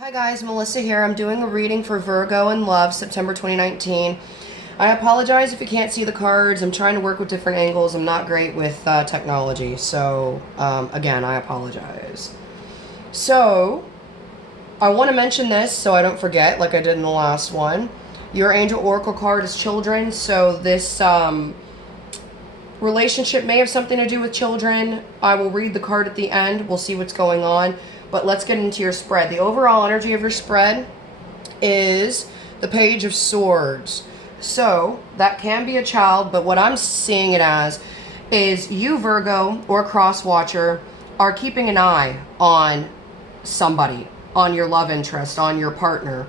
Hi guys, Melissa here. I'm doing a reading for Virgo in Love, September 2019. I apologize if you can't see the cards. I'm trying to work with different angles. I'm not great with technology, so again, I apologize. So, I want to mention this so I don't forget, like I did in the last one. Your Angel Oracle card is children, so this relationship may have something to do with children. I will read the card at the end. We'll see what's going on. But let's get into your spread. The overall energy of your spread is the Page of Swords. So, that can be a child, but what I'm seeing it as is you, Virgo, or cross-watcher, are keeping an eye on somebody, on your love interest, on your partner.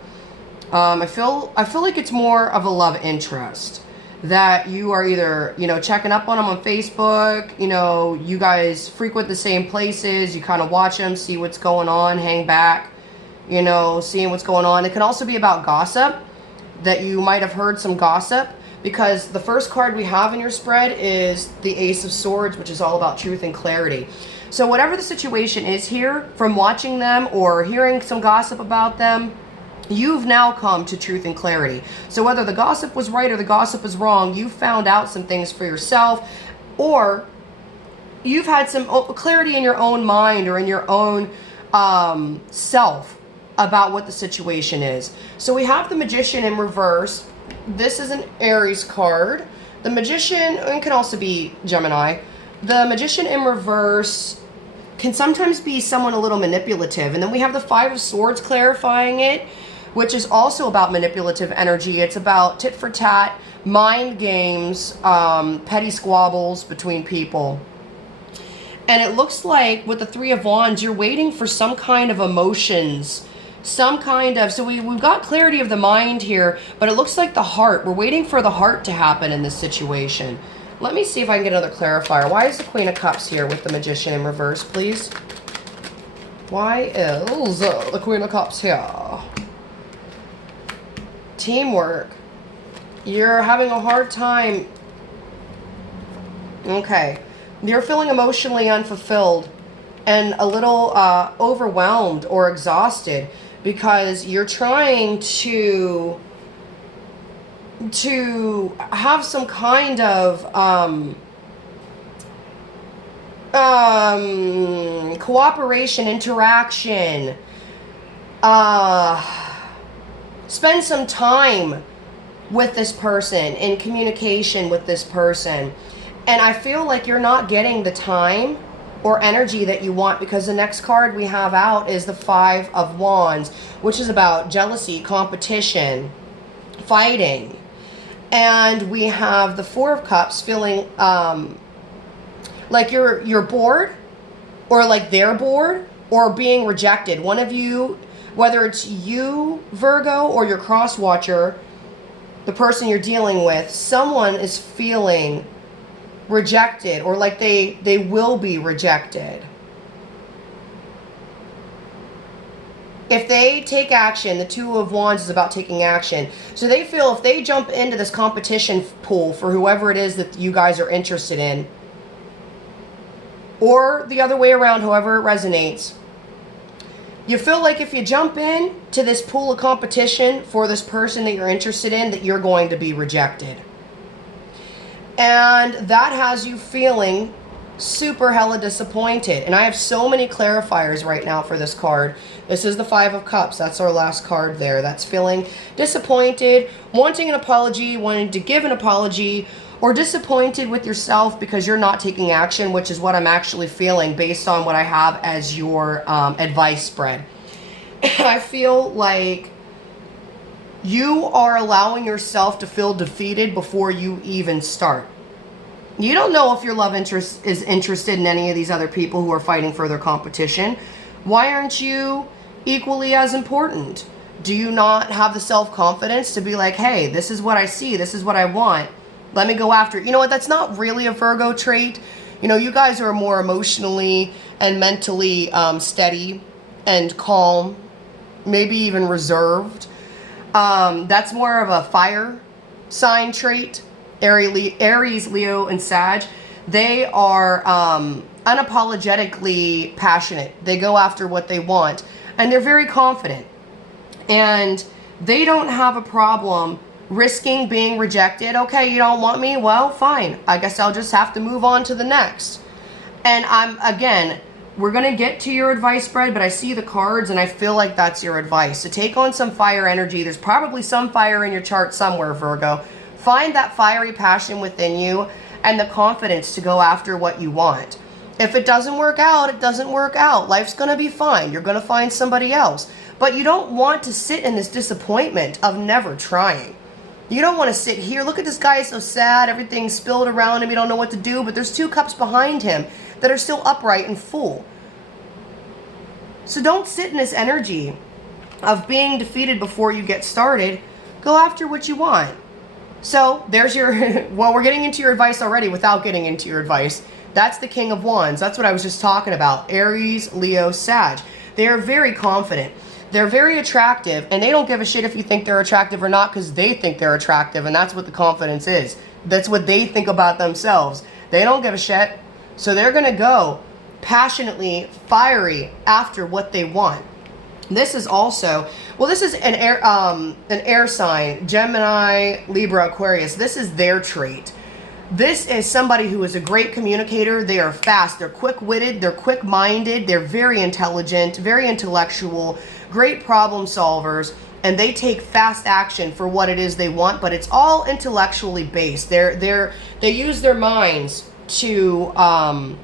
I feel like it's more of a love interest. That you are either, checking up on them on Facebook, you guys frequent the same places, you kind of watch them, see what's going on, hang back, seeing what's going on. It can also be about gossip, that you might have heard some gossip, because the first card we have in your spread is the Ace of Swords, which is all about truth and clarity. So whatever the situation is here, from watching them or hearing some gossip about them, you've now come to truth and clarity. So whether the gossip was right or the gossip was wrong, you found out some things for yourself, or you've had some clarity in your own mind or in your own self about what the situation is. So we have the Magician in reverse. This is an Aries card. The Magician, it can also be Gemini. The Magician in reverse can sometimes be someone a little manipulative. And then we have the Five of Swords clarifying it, which is also about manipulative energy. It's about tit for tat, mind games, petty squabbles between people. And it looks like with the Three of Wands, you're waiting for some kind of emotions, so we've got clarity of the mind here, but it looks like the heart. We're waiting for the heart to happen in this situation. Let me see if I can get another clarifier. Why is the Queen of Cups here with the Magician in reverse, please? Why is the Queen of Cups here? Teamwork. You're having a hard time. Okay. You're feeling emotionally unfulfilled and a little overwhelmed or exhausted because you're trying to have some kind of cooperation, interaction, spend some time with this person, in communication with this person. And I feel like you're not getting the time or energy that you want, because the next card we have out is the Five of Wands, which is about jealousy, competition, fighting. And we have the Four of Cups feeling like you're bored, or like they're bored, or being rejected. One of you, whether it's you, Virgo, or your cross-watcher, the person you're dealing with, someone is feeling rejected, or like they will be rejected. If they take action, the Two of Wands is about taking action. So they feel if they jump into this competition pool for whoever it is that you guys are interested in, or the other way around, however it resonates, you feel like if you jump in to this pool of competition for this person that you're interested in, that you're going to be rejected. And that has you feeling super hella disappointed. And I have so many clarifiers right now for this card. This is the Five of Cups. That's our last card there. That's feeling disappointed, wanting an apology, wanting to give an apology, or disappointed with yourself because you're not taking action, which is what I'm actually feeling based on what I have as your advice spread. I feel like you are allowing yourself to feel defeated before you even start. You don't know if your love interest is interested in any of these other people who are fighting for their competition. Why aren't you equally as important? Do you not have the self-confidence to be like, hey, this is what I see, this is what I want, let me go after it? You know what, that's not really a Virgo trait. You guys are more emotionally and mentally steady and calm, maybe even reserved. That's more of a fire sign trait. Aries, Leo, and Sag. They are unapologetically passionate. They go after what they want. And they're very confident. And they don't have a problem risking being rejected. Okay, you don't want me? Well, fine. I guess I'll just have to move on to the next. And again, we're going to get to your advice spread, but I see the cards and I feel like that's your advice. So take on some fire energy. There's probably some fire in your chart somewhere, Virgo. Find that fiery passion within you and the confidence to go after what you want. If it doesn't work out, it doesn't work out. Life's going to be fine. You're going to find somebody else. But you don't want to sit in this disappointment of never trying. You don't want to sit here. Look at this guy, so sad. Everything's spilled around him. You don't know what to do. But there's 2 cups behind him that are still upright and full. So don't sit in this energy of being defeated before you get started. Go after what you want. So there's your, well, we're getting into your advice already without getting into your advice. That's the King of Wands. That's what I was just talking about. Aries, Leo, Sag. They are very confident. They're very attractive, and they don't give a shit if you think they're attractive or not, because they think they're attractive, and that's what the confidence is. That's what they think about themselves. They don't give a shit. So they're going to go passionately, fiery after what they want. This is also, well, this is an air sign, Gemini, Libra, Aquarius. This is their trait. This is somebody who is a great communicator. They are fast. They're quick-witted. They're quick-minded. They're very intelligent, very intellectual, great problem solvers, and they take fast action for what it is they want, but it's all intellectually based. They use their minds to, I'm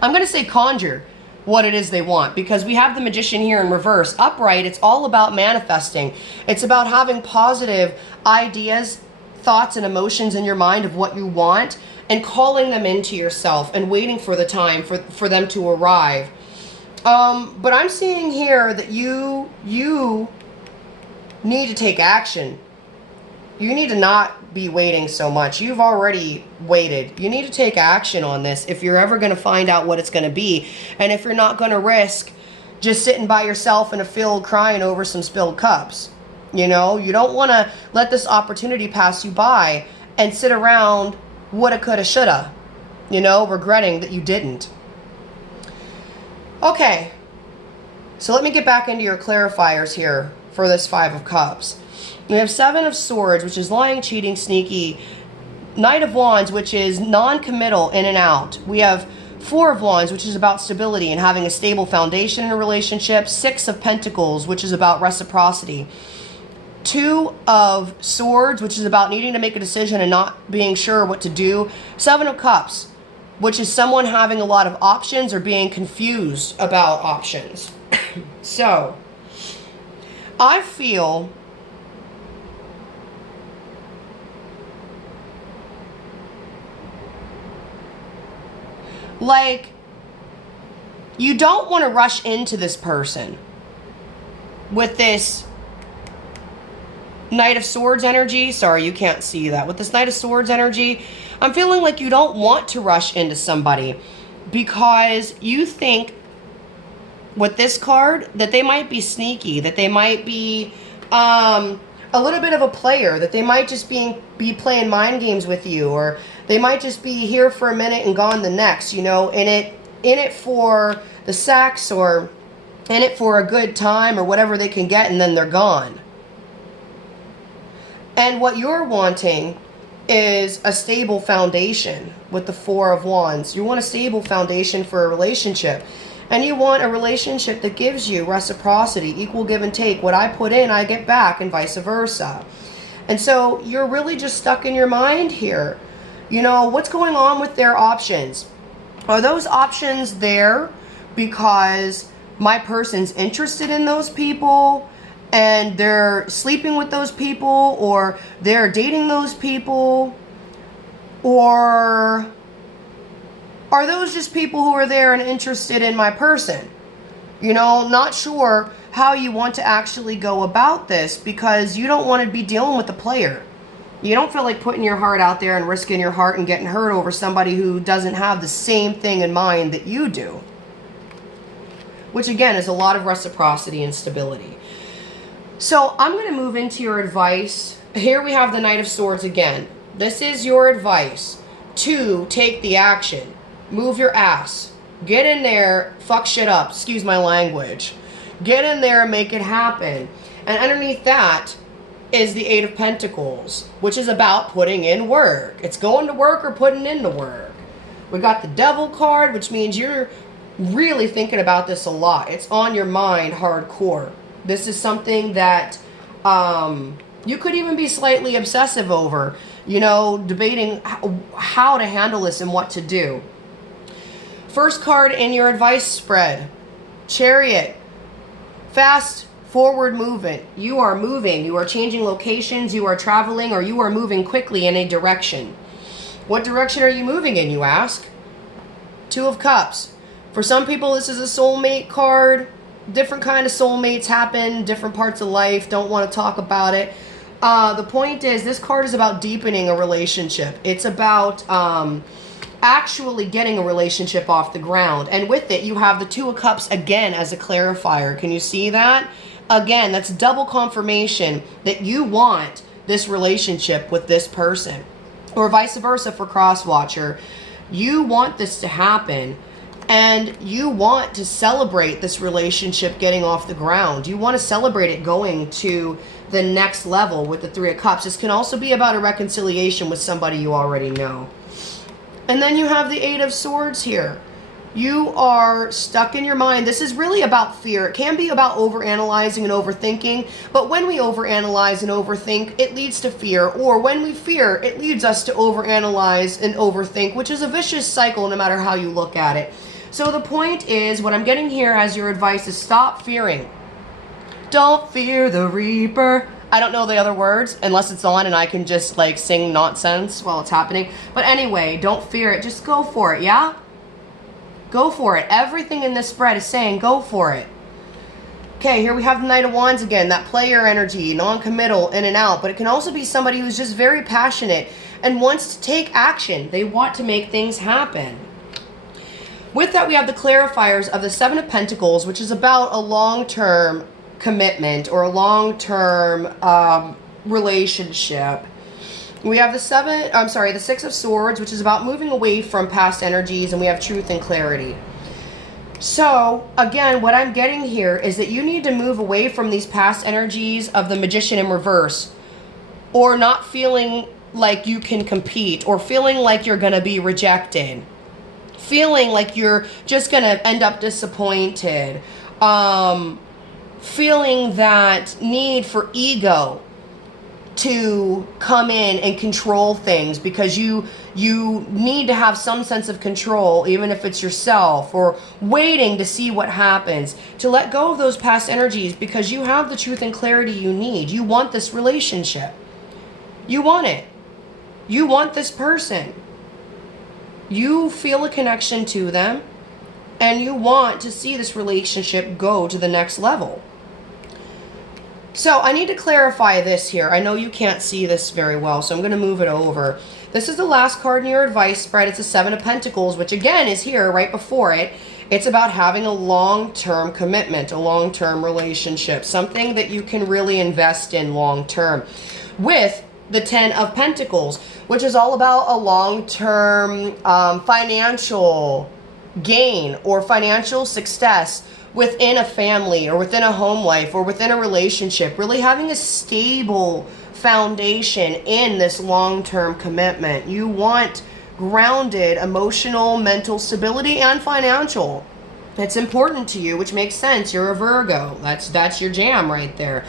going to say conjure what it is they want, because we have the Magician here in reverse. Upright, it's all about manifesting. It's about having positive ideas, thoughts and emotions in your mind of what you want and calling them into yourself and waiting for the time for them to arrive. But I'm seeing here that you need to take action. You need to not be waiting so much. You've already waited. You need to take action on this if you're ever going to find out what it's going to be. And if you're not going to risk just sitting by yourself in a field crying over some spilled cups. You know, you don't want to let this opportunity pass you by and sit around woulda, coulda, shoulda, you know, regretting that you didn't. Okay, so let me get back into your clarifiers here for this 5 of Cups. We have 7 of Swords, which is lying, cheating, sneaky. Knight of Wands, which is non-committal, in and out. We have 4 of Wands, which is about stability and having a stable foundation in a relationship. 6 of Pentacles, which is about reciprocity. 2 of Swords, which is about needing to make a decision and not being sure what to do. 7 of Cups, which is someone having a lot of options or being confused about options. So, I feel like you don't want to rush into this person with this Knight of Swords energy. Sorry, you can't see that. With this Knight of Swords energy, I'm feeling like you don't want to rush into somebody because you think with this card that they might be sneaky, that they might be a little bit of a player, that they might just be playing mind games with you, or they might just be here for a minute and gone the next, you know, in it for the sex or in it for a good time or whatever they can get, and then they're gone. And what you're wanting is a stable foundation with the 4 of Wands. You want a stable foundation for a relationship. And you want a relationship that gives you reciprocity, equal give and take. What I put in, I get back, and vice versa. And so you're really just stuck in your mind here. You know, what's going on with their options? Are those options there because my person's interested in those people and they're sleeping with those people, or they're dating those people, or are those just people who are there and interested in my person? You know, not sure how you want to actually go about this because you don't want to be dealing with the player. You don't feel like putting your heart out there and risking your heart and getting hurt over somebody who doesn't have the same thing in mind that you do. Which again is a lot of reciprocity and stability. So I'm going to move into your advice. Here we have the Knight of Swords again. This is your advice to take the action. Move your ass. Get in there. Fuck shit up. Excuse my language. Get in there and make it happen. And underneath that is the Eight of Pentacles, which is about putting in work. It's going to work or putting in the work. We got the Devil card, which means you're really thinking about this a lot. It's on your mind hardcore. This is something that you could even be slightly obsessive over, you know, debating how to handle this and what to do. First card in your advice spread, Chariot. Fast forward movement. You are moving, you are changing locations, you are traveling, or you are moving quickly in a direction. What direction are you moving in, you ask? Two of Cups. For some people, this is a soulmate card. Different kind of soulmates happen, different parts of life. Don't want to talk about it. The point is, this card is about deepening a relationship. It's about actually getting a relationship off the ground. And with it, you have the Two of Cups again as a clarifier. Can you see that? Again, that's double confirmation that you want this relationship with this person. Or vice versa for Crosswatcher. You want this to happen. And you want to celebrate this relationship getting off the ground. You want to celebrate it going to the next level with the Three of Cups. This can also be about a reconciliation with somebody you already know. And then you have the Eight of Swords here. You are stuck in your mind. This is really about fear. It can be about overanalyzing and overthinking, but when we overanalyze and overthink, it leads to fear. Or when we fear, it leads us to overanalyze and overthink, which is a vicious cycle no matter how you look at it. So the point is, what I'm getting here as your advice is stop fearing. Don't fear the Reaper. I don't know the other words unless it's on and I can just like sing nonsense while it's happening. But anyway, don't fear it. Just go for it, yeah? Go for it. Everything in this spread is saying go for it. Okay, here we have the Knight of Wands again. That player energy, non-committal, in and out. But it can also be somebody who's just very passionate and wants to take action. They want to make things happen. With that, we have the clarifiers of the Seven of Pentacles, which is about a long-term commitment or a long-term relationship. We have the Six of Swords, which is about moving away from past energies, and we have truth and clarity. So, again, what I'm getting here is that you need to move away from these past energies of the Magician in reverse, or not feeling like you can compete, or feeling like you're going to be rejected, feeling like you're just going to end up disappointed, feeling that need for ego to come in and control things because you need to have some sense of control, even if it's yourself, or waiting to see what happens, to let go of those past energies because you have the truth and clarity you need. You want this relationship. You want it. You want this person. You feel a connection to them, and you want to see this relationship go to the next level. So I need to clarify this here. I know you can't see this very well, so I'm going to move it over. This is the last card in your advice spread. It's a Seven of Pentacles, which again is here right before it. It's about having a long-term commitment, a long-term relationship, something that you can really invest in long-term. With the Ten of Pentacles, which is all about a long-term financial gain or financial success within a family or within a home life or within a relationship, really having a stable foundation in this long-term commitment. You want grounded emotional, mental stability and financial. It's important to you, which makes sense. You're a Virgo. That's your jam right there.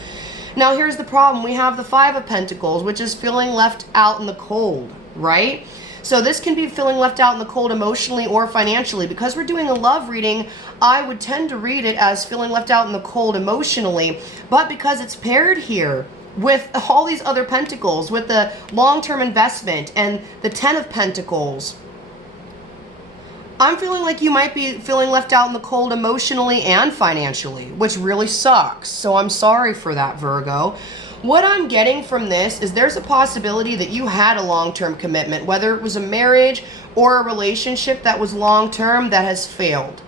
Now here's the problem. We have the Five of Pentacles, which is feeling left out in the cold, right? So this can be feeling left out in the cold emotionally or financially. Because we're doing a love reading, I would tend to read it as feeling left out in the cold emotionally. But because it's paired here with all these other pentacles, with the long-term investment and the Ten of Pentacles, I'm feeling like you might be feeling left out in the cold emotionally and financially, which really sucks. So I'm sorry for that, Virgo. What I'm getting from this is there's a possibility that you had a long-term commitment, whether it was a marriage or a relationship that was long-term that has failed.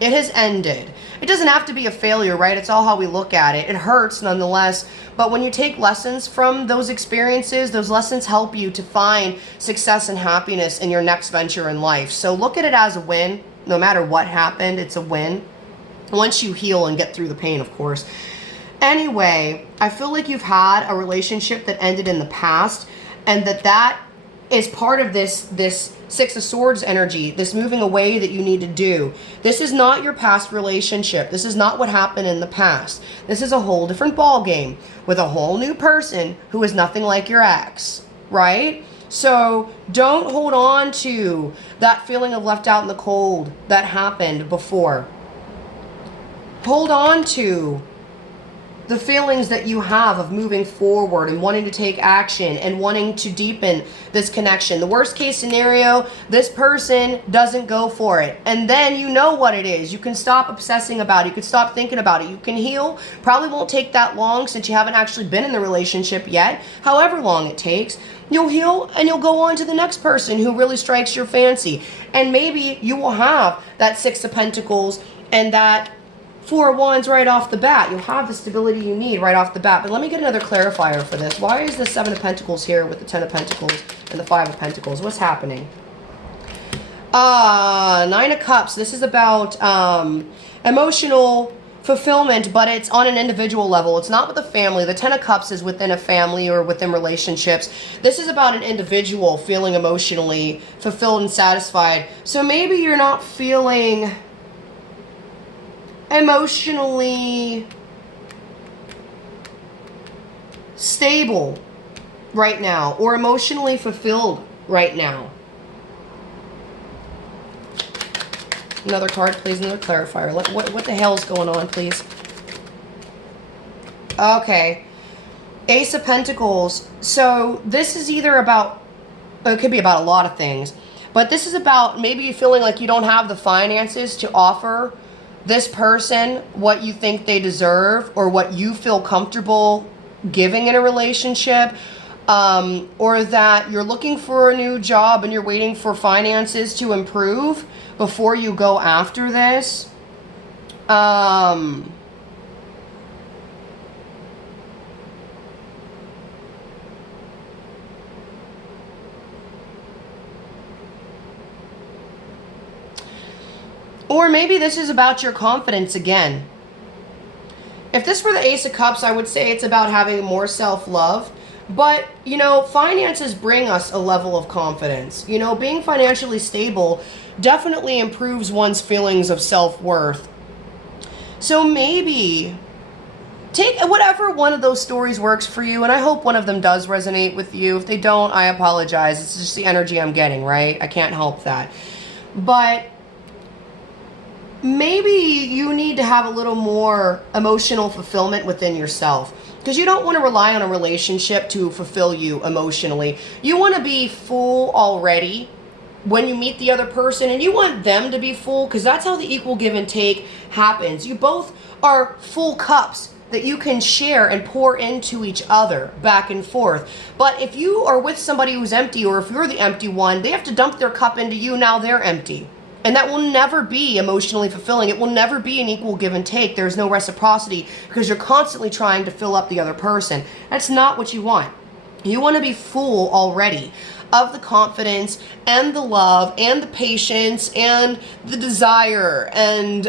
It has ended. It doesn't have to be a failure, right? It's all how we look at it. It hurts nonetheless. But when you take lessons from those experiences, those lessons help you to find success and happiness in your next venture in life. So look at it as a win. No matter what happened, it's a win. Once you heal and get through the pain, of course. Anyway, I feel like you've had a relationship that ended in the past, and that is part of this Six of Swords energy, this moving away that you need to do. This is not your past relationship. This is not what happened in the past. This is a whole different ball game with a whole new person who is nothing like your ex, right? So don't hold on to that feeling of left out in the cold that happened before. Hold on to the feelings that you have of moving forward and wanting to take action and wanting to deepen this connection. The worst case scenario, this person doesn't go for it. And then you know what it is. You can stop obsessing about it. You can stop thinking about it. You can heal. Probably won't take that long since you haven't actually been in the relationship yet. However long it takes, you'll heal and you'll go on to the next person who really strikes your fancy. And maybe you will have that Six of Pentacles and that Four of Wands right off the bat. You'll have the stability you need right off the bat. But let me get another clarifier for this. Why is the Seven of Pentacles here with the Ten of Pentacles and the Five of Pentacles? What's happening? Nine of Cups. This is about emotional fulfillment, but it's on an individual level. It's not with a family. The Ten of Cups is within a family or within relationships. This is about an individual feeling emotionally fulfilled and satisfied. So maybe you're not feeling emotionally stable right now or emotionally fulfilled right now. Another card, please. Another clarifier. What the hell is going on, please? Okay. Ace of Pentacles. So this is either about, it could be about a lot of things, but this is about maybe you feeling like you don't have the finances to offer this person what you think they deserve or what you feel comfortable giving in a relationship, or that you're looking for a new job and you're waiting for finances to improve before you go after this. Or maybe this is about your confidence again. If this were the Ace of Cups, I would say it's about having more self-love. But, you know, finances bring us a level of confidence. You know, being financially stable definitely improves one's feelings of self-worth. So maybe take whatever one of those stories works for you, and I hope one of them does resonate with you. If they don't, I apologize. It's just the energy I'm getting, right? I can't help that. But maybe you need to have a little more emotional fulfillment within yourself, because you don't want to rely on a relationship to fulfill you emotionally. You want to be full already when you meet the other person, and you want them to be full, because that's how the equal give and take happens. You both are full cups that you can share and pour into each other back and forth. But if you are with somebody who's empty, or if you're the empty one, they have to dump their cup into you, now they're empty. And that will never be emotionally fulfilling. It will never be an equal give and take. There's no reciprocity because you're constantly trying to fill up the other person. That's not what you want. You want to be full already of the confidence and the love and the patience and the desire and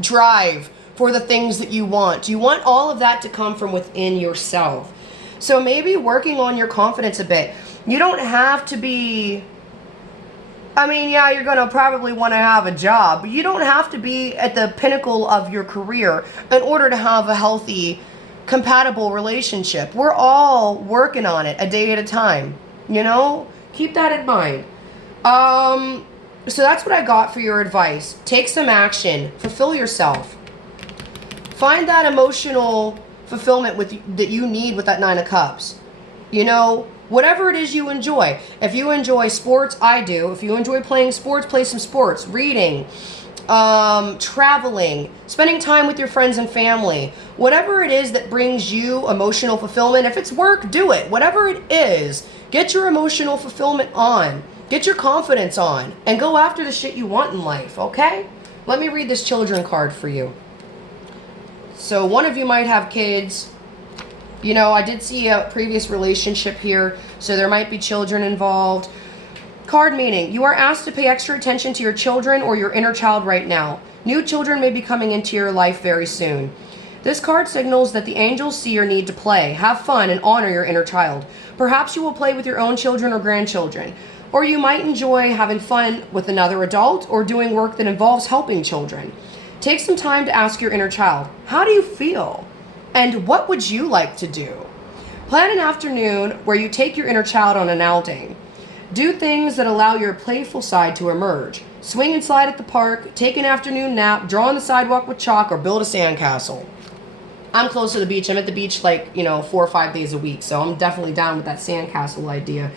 drive for the things that you want. You want all of that to come from within yourself. So maybe working on your confidence a bit. You don't have to be, I mean, yeah, you're going to probably want to have a job, but you don't have to be at the pinnacle of your career in order to have a healthy, compatible relationship. We're all working on it a day at a time, you know? Keep that in mind. So that's what I got for your advice. Take some action. Fulfill yourself. Find that emotional fulfillment that you need with that Nine of Cups. You know, whatever it is you enjoy. If you enjoy sports, I do. If you enjoy playing sports, play some sports. Reading, traveling, spending time with your friends and family. Whatever it is that brings you emotional fulfillment. If it's work, do it. Whatever it is, get your emotional fulfillment on. Get your confidence on. And go after the shit you want in life, okay? Let me read this children card for you. So one of you might have kids. You know, I did see a previous relationship here, so there might be children involved. Card meaning, you are asked to pay extra attention to your children or your inner child right now. New children may be coming into your life very soon. This card signals that the angels see your need to play, have fun, and honor your inner child. Perhaps you will play with your own children or grandchildren, or you might enjoy having fun with another adult or doing work that involves helping children. Take some time to ask your inner child, how do you feel? And what would you like to do? Plan an afternoon where you take your inner child on an outing. Do things that allow your playful side to emerge. Swing and slide at the park, take an afternoon nap, draw on the sidewalk with chalk, or build a sandcastle. I'm close to the beach. I'm at the beach 4 or 5 days a week, so I'm definitely down with that sandcastle idea.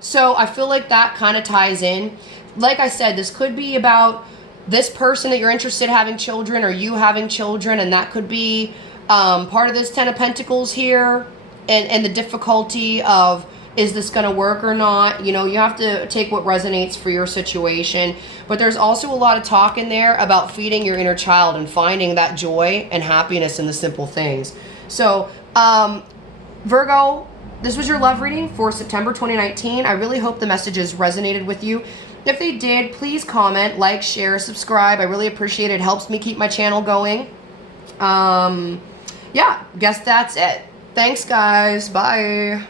So I feel like that kind of ties in. Like I said, this could be about this person that you're interested in having children, or you having children, and that could be part of this Ten of Pentacles here, and the difficulty of, is this going to work or not? You have to take what resonates for your situation. But there's also a lot of talk in there about feeding your inner child and finding that joy and happiness in the simple things. So, Virgo, this was your love reading for September 2019. I really hope the messages resonated with you. If they did, please comment, like, share, subscribe. I really appreciate it. It helps me keep my channel going. Yeah, guess that's it. Thanks, guys. Bye.